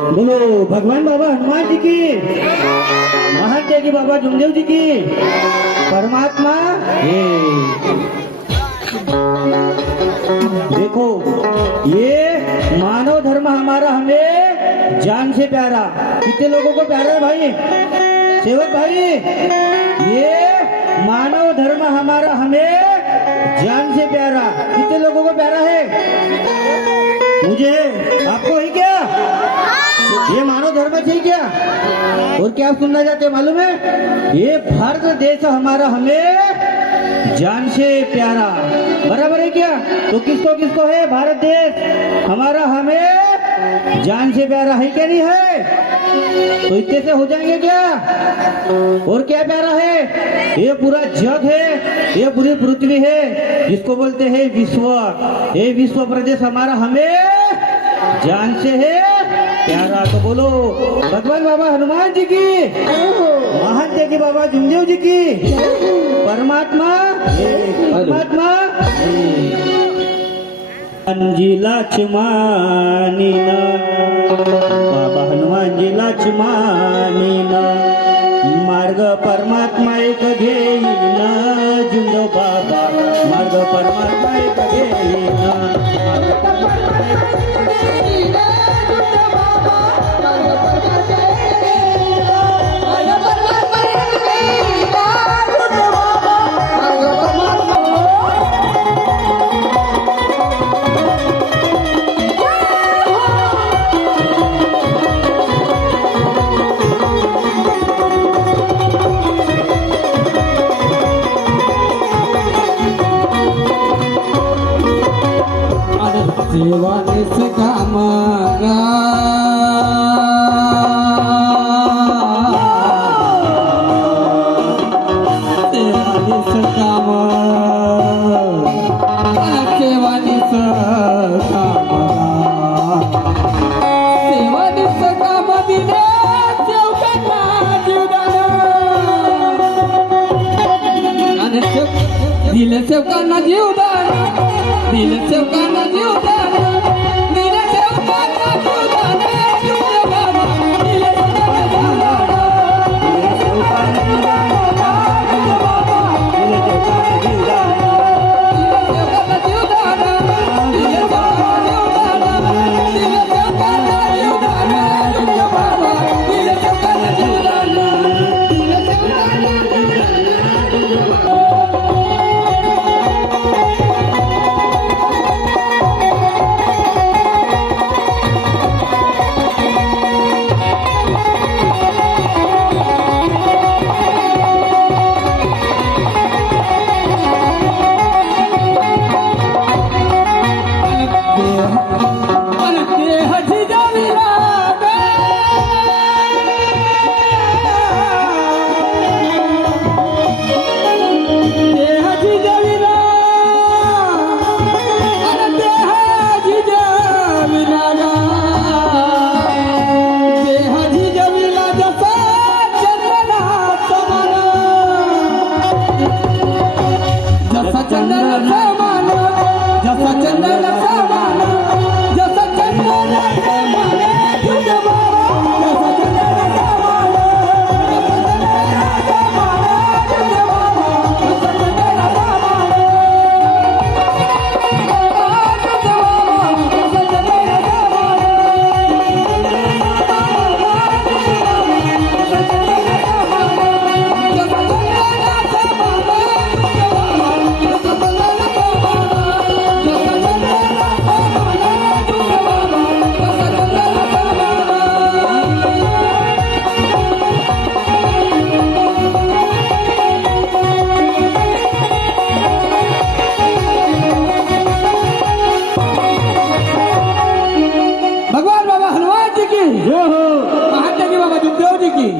बोलो भगवान बाबा हनुमान जी की, महात्यागी बाबा जुमदेव जी की, परमात्मा ये देखो, ये मानव धर्म हमारा हमें जान से प्यारा। कितने लोगों को प्यारा है भाई? सेवक भाई, ये मानव धर्म हमारा हमें जान से प्यारा। कितने लोगों को प्यारा है? मुझे, आपको ही क्या? ये मानव धर्म चाहिए क्या? और क्या आप सुनना चाहते हैं मालूम है? ये भारत देश हमारा हमें जान से प्यारा। बराबर है क्या? तो किसको किसको है भारत देश हमारा हमें जान से प्यारा है क्या? नहीं है तो इतने से हो जाएंगे क्या? और क्या प्यारा है? ये पूरा जग है, ये पूरी पृथ्वी है, जिसको बोलते हैं विश्व। ये विश्व प्रदेश हमारा हमें जान से है प्यारा। तो बोलो भगवान बाबा हनुमान जी की, महात्यागी बाबा जुमदेव जी की, परमात्मा परमात्मा अंजिला चुमानीना, बाबा हनुमान जी लक्ष्मणीना, मार्ग परमात्मा एक घेईना, जुमदेव बाबा मार्ग परमात्मा एक घेईना, मार्ग परमात्मा एक घेईना, जुमदेव बाबा मार्ग परमात्मा एक घेईना, मार्ग परमात्मा एक घेईना, जुमदेव बाबा मार्ग परमात्मा। देवाने से कामागा देवाने से कामा देवाने से कामा देवाने से कामा दिले जेवकाना जीवदाना आणि दिले सेवकांना जीवदान दिले सेवकांना जीवदान दिले सेवकांना जीवदान जुमदेव बाबा दिले सेवकांना जीवदान जुमदेव बाबा दिले सेवकांना जीवदान दिले सेवकांना जीवदान जुमदेव बाबा दिले सेवकांना जीवदान दिले सेवकांना जीवदान।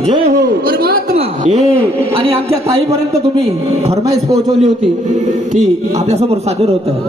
जय हो परमात्मा। आणि आमच्या ताईपर्यंत तुम्ही फरमाईश पोहोचवली होती ती आपल्यासमोर सादर होत आहे।